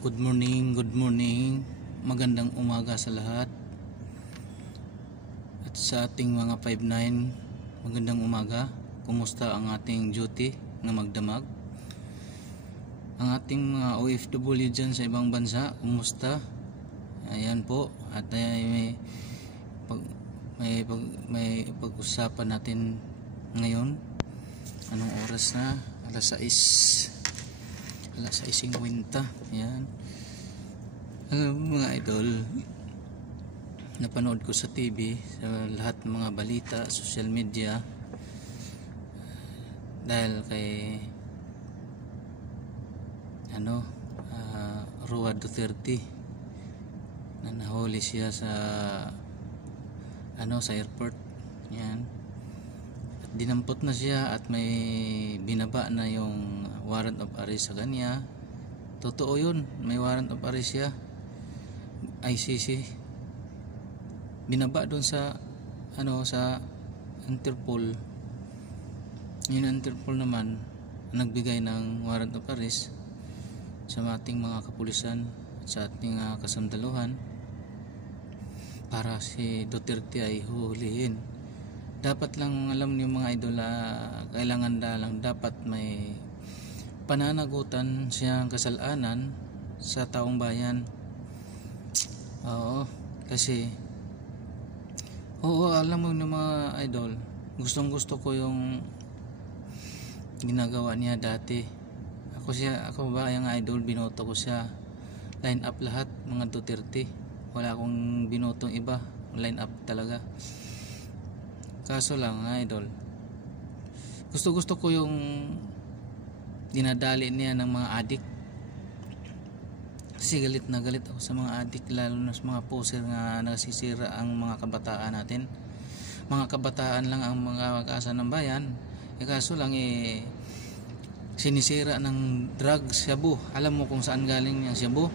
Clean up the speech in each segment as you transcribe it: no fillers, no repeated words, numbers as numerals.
Good morning, magandang umaga sa lahat. At sa ating mga 5'9", magandang umaga. Kumusta ang ating duty na magdamag? Ang ating mga OFW dyan sa ibang bansa, kumusta? Ayan po, at may pag-usapan natin ngayon. Anong oras na? Alas 6:50. Yan. Alam mo mga idol, napanood ko sa TV, sa lahat ng mga balita, social media, dahil kay Roa Duterte na nahuli siya sa airport. Yan. At dinampot na siya at may binaba na yung warrant of arrest sa kanya. Totoo yun, may warrant of arrest siya, ICC. Binaba doon sa sa Interpol. Yung Interpol naman nagbigay ng warrant of arrest sa ating mga kapulisan at sa ating kasandaluhan para si Duterte ay huhulihin. Dapat lang alam niyo mga idol, kailangan lang dapat may pananagutan siyang kasalanan sa taong bayan. Oo, kasi alam mo ng mga idol, gustong gusto ko yung ginagawa niya dati. Ako ba yung idol, binoto ko siya. Line up lahat mga Duterte, wala akong binotong iba, line up talaga. Kaso lang idol, gusto ko yung dinadali niya ng mga adik. Kasi galit na galit ako sa mga adik, lalo na sa mga poser nga nasisira ang mga kabataan natin. Mga kabataan lang ang mga mag-asa ng bayan. Kaso lang sinisira ng drugs, shabu. Alam mo kung saan galing yung shabu?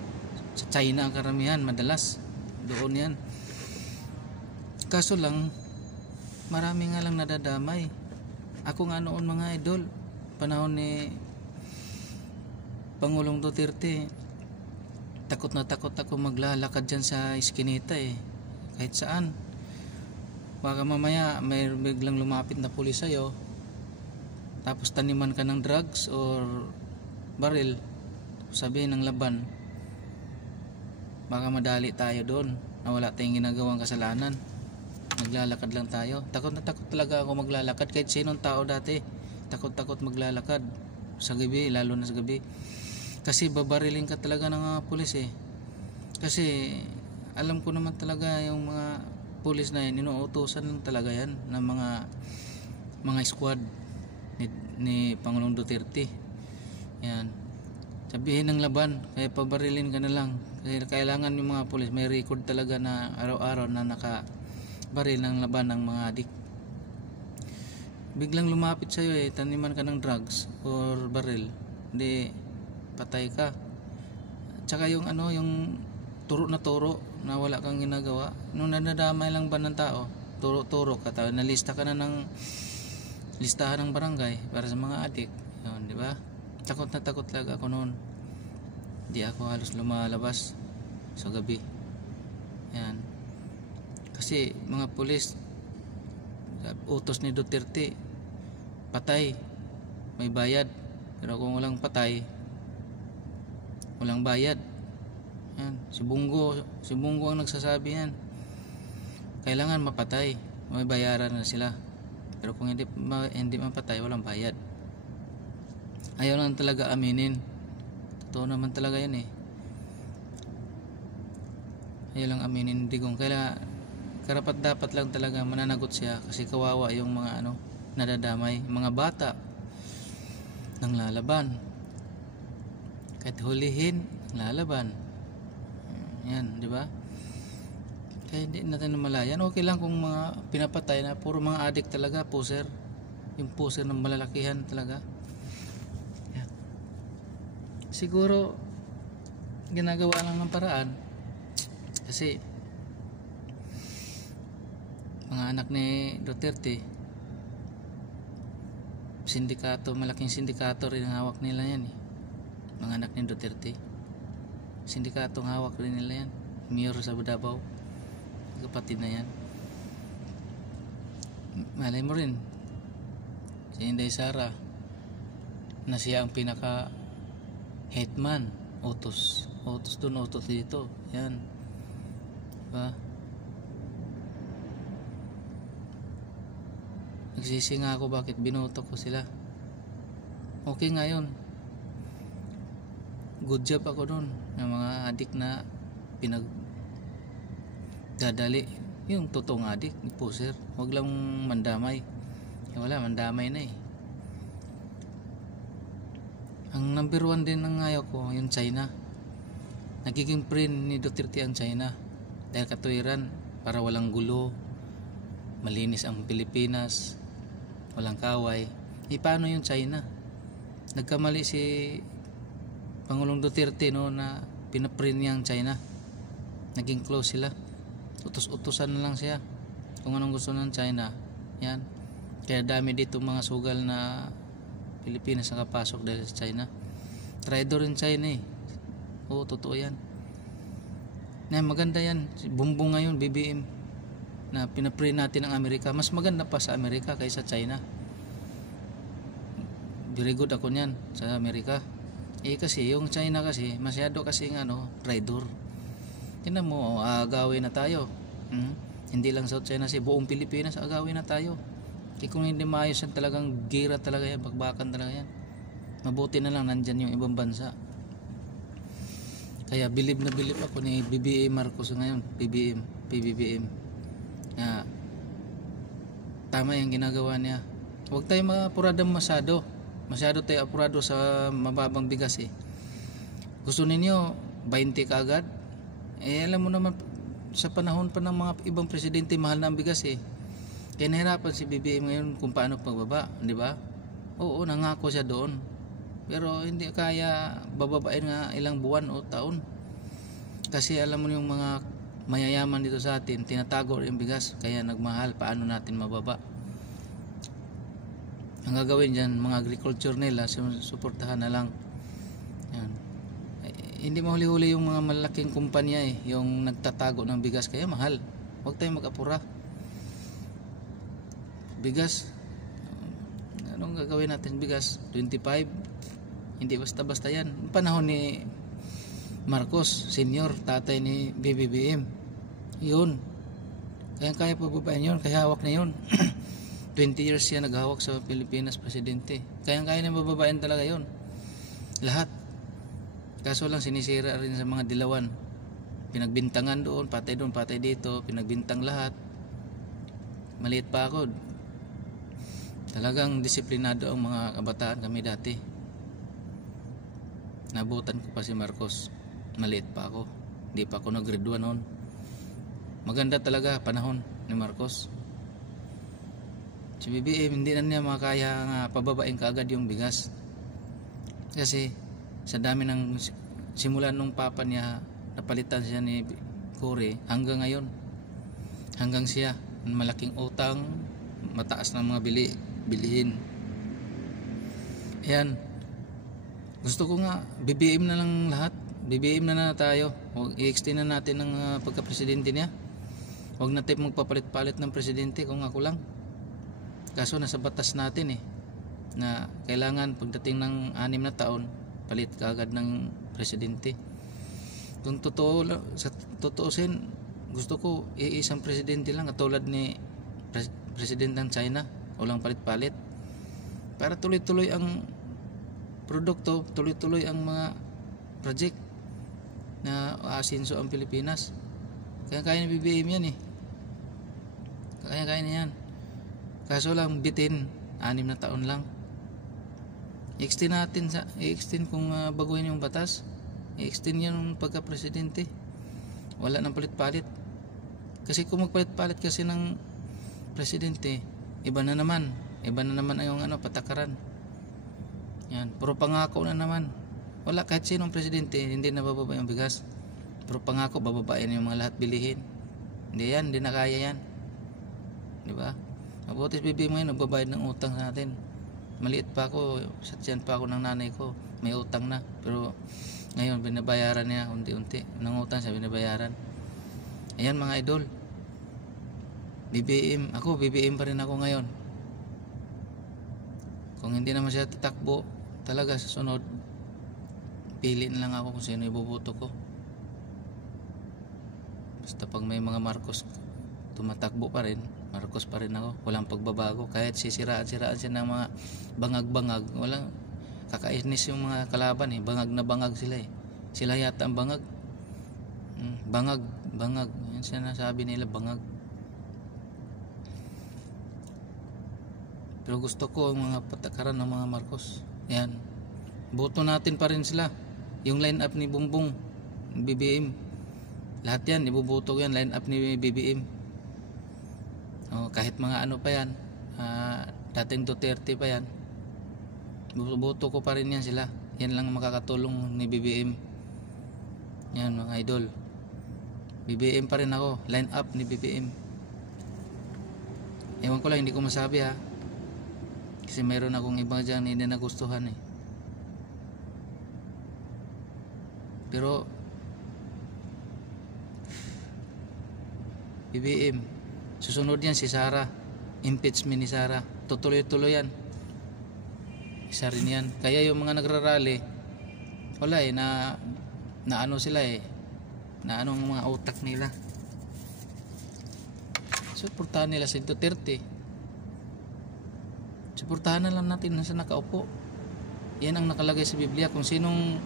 Sa China ang karamihan, madalas doon yan. Kaso lang marami nga lang nadadamay. Ako nga noon mga idol, panahon ni Pangulong Duterte, takot na takot ako maglalakad dyan sa iskinita kahit saan. Baka mamaya may biglang lumapit na pulis sa'yo, tapos taniman ka ng drugs or baril, sabihin ng laban. Baka madali tayo doon na wala tayong ginagawang kasalanan, naglalakad lang tayo. Takot na takot talaga ako maglalakad, kahit sinong tao dati takot maglalakad sa gabi, lalo na sa gabi. Kasi babarilin ka talaga ng pulis Kasi alam ko naman talaga yung mga pulis na yan, inuutosan lang talaga yan ng mga squad ni Pangulong Duterte. Yan. Sabihin ng laban, kaya pabarilin ka na lang. Kasi kailangan yung mga pulis may record talaga na araw-araw na nakabaril ng laban ng mga adik. Biglang lumapit sa'yo taniman ka ng drugs or baril, hindi patay ka. Tsaka yung yung turo na wala kang ginagawa, nung nadadamay lang ba ng tao, turo ka tayo, nalista ka na ng listahan ng barangay para sa mga adik. Yun, di ba? Takot na takot talaga ako noon. Di ako halos lumalabas sa gabi. Yan. Kasi mga pulis, utos ni Duterte, patay, may bayad. Pero kung walang patay, walang bayad. Yan. Si Bungo ang nagsasabi yan. Kailangan mapatay, may bayaran na sila. Pero kung hindi mapatay, walang bayad. Ayaw lang talaga aminin. Totoo naman talaga yan Ayaw lang aminin, digong. Kaya karapat dapat lang talaga mananagot siya, kasi kawawa yung mga nadadamay, mga bata nang lalaban. Kahit hulihin, lalaban. Yan, di ba? Kaya hindi natin namalayan. Okay lang kung mga pinapatay na puro mga adik talaga, poser. Yung poser ng malalakihan talaga. Yan. Siguro ginagawa lang ng paraan. Kasi mga anak ni Duterte, sindikato, malaking sindikato rin ang hawak nila yan mga anak ni Duterte. sindikatong hawak rin nila yan. Mayor sa Davao, kapatid na yan. Malay mo rin si Inday Sara na siya ang pinaka headman, utos dun, utos dito, yan, diba? Nagsisi nga ako bakit binoto ko sila. Okay nga yun, good job ako dun ng mga adik na pinagdadali. Yung totoong adik, poser, wag lang mandamay. Wala, mandamay na eh. Ang number 1 din ng ayaw ko, yung China. Nagiging friend ni Duterte ang China dahil katuwiran, para walang gulo, malinis ang Pilipinas, walang kaway. Paano yung China? Nagkamali si Pangulong Duterte, no, na pinaprint niya ang China. Naging close sila, utos-utusan na lang siya kung anong gusto ng China. Yan, kaya dami dito mga sugal na Pilipinas nakapasok dahil sa China. Traidor rin China eh. Oo, totoo yan. Na maganda yan, bumbong ngayon BBM na pinaprint natin ang Amerika. Mas maganda pa sa Amerika kaysa China. Very good ako niyan sa Amerika. Kasi yung China kasi masyado kasi traidor. Tingnan mo, agawin na tayo. Hindi lang South China Sea, buong Pilipinas agawin na tayo. Kung hindi maayos yan, talagang gira talaga yan, bagbakan talaga yan. Mabuti na lang nandyan yung ibang bansa. Kaya bilib na bilib ako ni BBM Marcos ngayon. PBBM. Tama yung ginagawa niya. Huwag tayo mapuradang masyado tayo apurado sa mababang bigas eh. Gusto ninyo 20 kaagad? Alam mo naman sa panahon pa ng mga ibang presidente, mahal na ang bigas eh. Kaya nahirapan si BBM ngayon kung paano pagbaba, di ba? Oo, nangako siya doon, pero hindi kaya bababain nga ilang buwan o taon. Kasi alam mo yung mga mayayaman dito sa atin, tinatago rin yung bigas, kaya nagmahal. Paano natin mababa? Ang gagawin dyan, mga agriculture nila, suportahan na lang. Yan. Hindi mahuli-huli yung mga malaking kumpanya eh, yung nagtatago ng bigas, kaya mahal. Huwag tayong mag-apura. Bigas, anong gagawin natin? Bigas 25, hindi basta-basta yan. Panahon ni Marcos Senior, tatay ni BBM, yun, kaya pababain yun, kaya hawak na yun. 20 years siya naghawak sa Pilipinas, presidente. Kaya na bababain talaga yun, lahat. Kaso lang sinisira rin sa mga dilawan, pinagbintangan doon, patay dito, pinagbintang lahat. Maliit pa ako, talagang disiplinado ang mga kabataan kami dati. Nabutan ko pa si Marcos, maliit pa ako, hindi pa ako nag-grade 1 noon. Maganda talaga panahon ni Marcos. Si BBM hindi na niya makaya nga pababain kaagad yung bigas, kasi sa dami ng simula nung papa niya, napalitan siya ni Cory, hanggang ngayon, hanggang siya malaking utang, mataas na mga bilihin. Ayan, gusto ko nga BBM na lang lahat, BBM na tayo. Huwag i-extend na natin ang pagka-presidente niya. Huwag na tayo magpapalit-palit ng presidente kung ako lang. Kaso nasa batas natin eh, na kailangan pagdating ng 6 na taon, palit kaagad ng presidente. Kung sa totoosin, gusto ko iisang presidente lang, katulad ni president ng China, walang palit-palit, para tuloy-tuloy ang produkto, tuloy-tuloy ang mga project na aasinso ang Pilipinas. Kaya ni BBM yan eh, kaya niya yan. Kaso lang bitin, 6 na taon lang. I-extend kung baguhin yung batas, i-extend yung pagka-presidente. Wala nang palit-palit. Kasi kung magpalit-palit kasi ng presidente, iba na naman yung patakaran. Yan, puro pangako na naman. Wala, kahit sinong presidente, hindi na bababa yung bigas. Puro pangako, bababain yung mga lahat bilihin. Hindi na kaya yan. Di ba? Mabuti BBM mo yun, nagbabayad ng utang sa natin. Maliit pa ako, sa tiyan pa ako ng nanay ko, may utang na. Pero Ngayon binabayaran niya unti-unti. Nangutang siya, binabayaran. Ayan mga idol. BBM, ako BBM pa rin ako ngayon. Kung hindi naman siya tatakbo talaga sa sunod, pili na lang ako kung sino iboboto ko. Basta pag may mga Marcos tumatakbo pa rin, Marcos pa rin ako. Walang pagbabago. Kahit sisiraan-siraan siya ng mga bangag-bangag, walang kakainis yung mga kalaban eh. Bangag na bangag sila eh. Sila yata ang bangag. Bangag. Yan sinasabi nila, bangag. Pero gusto ko ang mga patakaran ng mga Marcos. Yan. Boto natin pa rin sila. Yung line up ni Bongbong, BBM. Lahat yan, ibuboto ko yan, line up ni BBM. Kahit mga ano pa yan, dating Duterte pa yan, boto ko pa rin yan sila. Yan lang makakatulong ni BBM. Yan mga idol. BBM pa rin ako, line up ni BBM. Ewan ko lang, hindi ko masabi ha. Kasi mayroon akong iba dyan hindi nagustuhan eh. Pero BBM, susunod yan si Sara. Impeachment ni Sara, tutuloy-tuloy yan. Isa rin yan. Kaya yung mga nagrarally, wala eh, na ano sila eh, na anong mga utak nila. Suportahan nila si Duterte. Suportahan na lang natin na sa nakaupo. Yan ang nakalagay sa Biblia. Kung sinong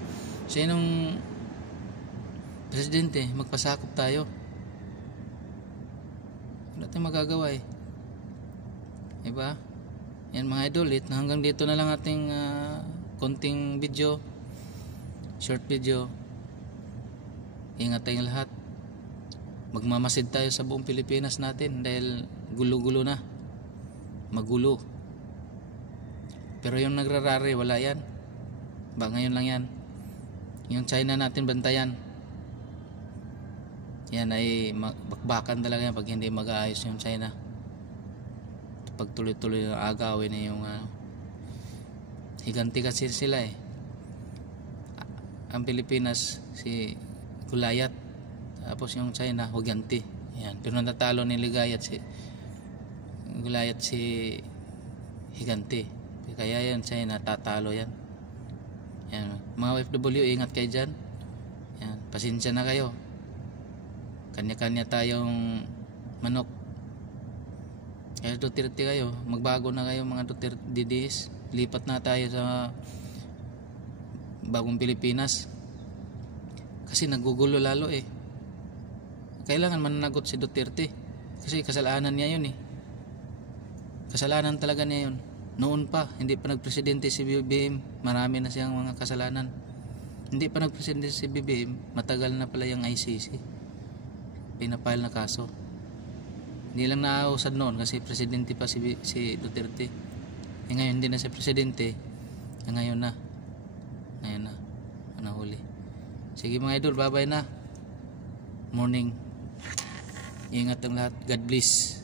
presidente, magpasakop tayo. Wala tayong magagawa eh. Diba? Yan mga idol, hanggang dito na lang ating konting video, short video. Ingat tayong lahat. Magmamasid tayo sa buong Pilipinas natin dahil gulo-gulo na. Magulo. Pero yung nagrarari, wala yan. Ngayon lang yan. Yung China natin bantayan. Yan ay bakbakan talaga yan pag hindi mag-aayos yung China. Pag tuloy-tuloy yung agawin na yung higanti kasi sila eh. Ang Pilipinas si Gulayat, tapos yung China huganti. Yan. Pero natatalo ni Gulayat si higanti. Kaya yan China tatalo yan. Yan. Mga OFW, ingat kayo dyan. Yan. Pasensya na kayo. Kanya-kanya tayong manok. Kaya Duterte kayo, magbago na kayo mga Duterte DDS. Lipat na tayo sa bagong Pilipinas. Kasi nagugulo lalo eh. Kailangan mananagot si Duterte. Kasi kasalanan niya yun eh. Kasalanan talaga niya yun. Noon pa, hindi pa nagpresidente si BBM, marami na siyang mga kasalanan. Hindi pa nagpresidente si BBM, matagal na pala yung ICC. Pinapile na kaso. Hindi lang naausad noon kasi presidente pa si Duterte. Ngayon hindi na siya presidente. Ngayon na. Nahuli. Sige mga idol, bye bye na. Morning. Ingat ang lahat. God bless.